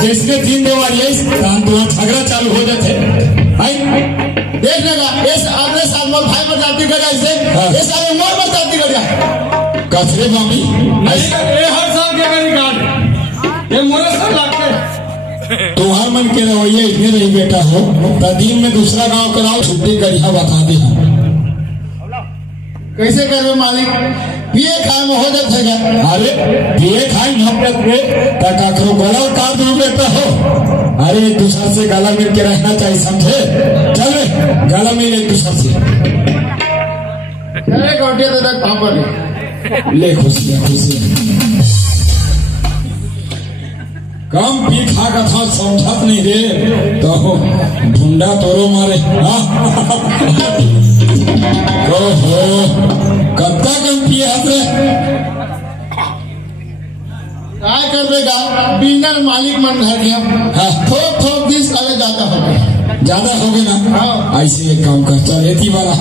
जिसने 3 देवारी झगड़ा चालू हो जाते देख लेगा अगले साल मोर भाई बरसाती कर जाए ये साल मोर बरसाती कर जाए कचरे मामी हर साल के करी काट ये मोरे सब लागते तुम्हार मन के रवैया इतने नहीं बेटा हो तदीन में दूसरा गांव कराओ छुट्टी करिया बता दे कैसे करवे मालिक पिए खाए में हो जाते हैं अरे पिए खाए नफरत में करो गला उतार दो बेटा हो अरे एक दूसरे से गला मिल के रहना चाहिए समझे चले गला मिल एक दूसरे से ले खुशियाँ कम पी खा का था समझत नहीं रे तो ढूंढा तोरो मारे कत्ता कम पिए हाथ क्या कर देगा बिना मालिक मन घर गया हाँ। थोक थोक दिस अरे ज्यादा हो गया ज्यादा हो गए ना। हाँ। ऐसे एक काम कर चल एती वाला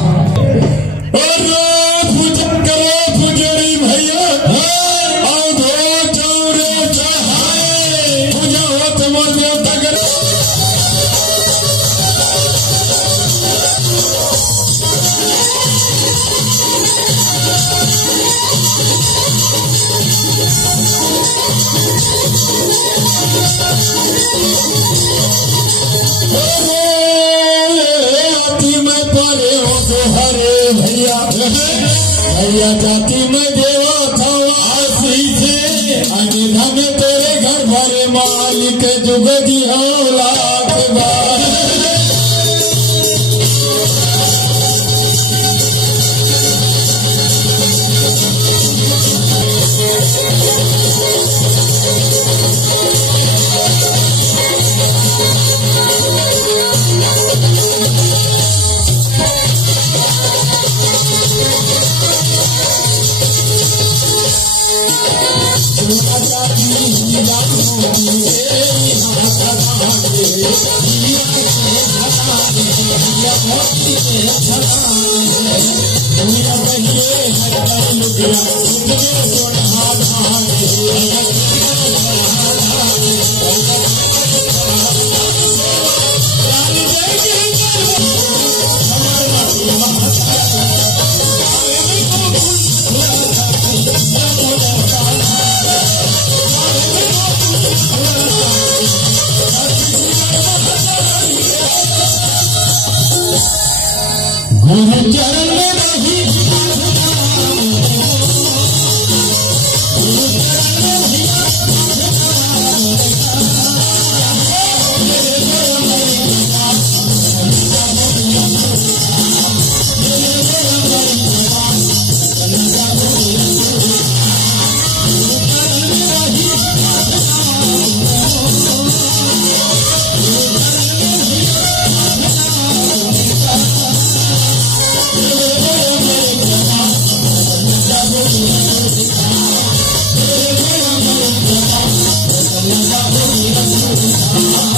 पुजरी भैया आओ धो चौरे चढ़ाए पूजा हो तुम्हारे देवता करे भैया जाति में देवा था आसी थे अनिधा में तेरे घर भरे मालिक जुग जी औलाद बार गुरु चरण में नहीं Thank you.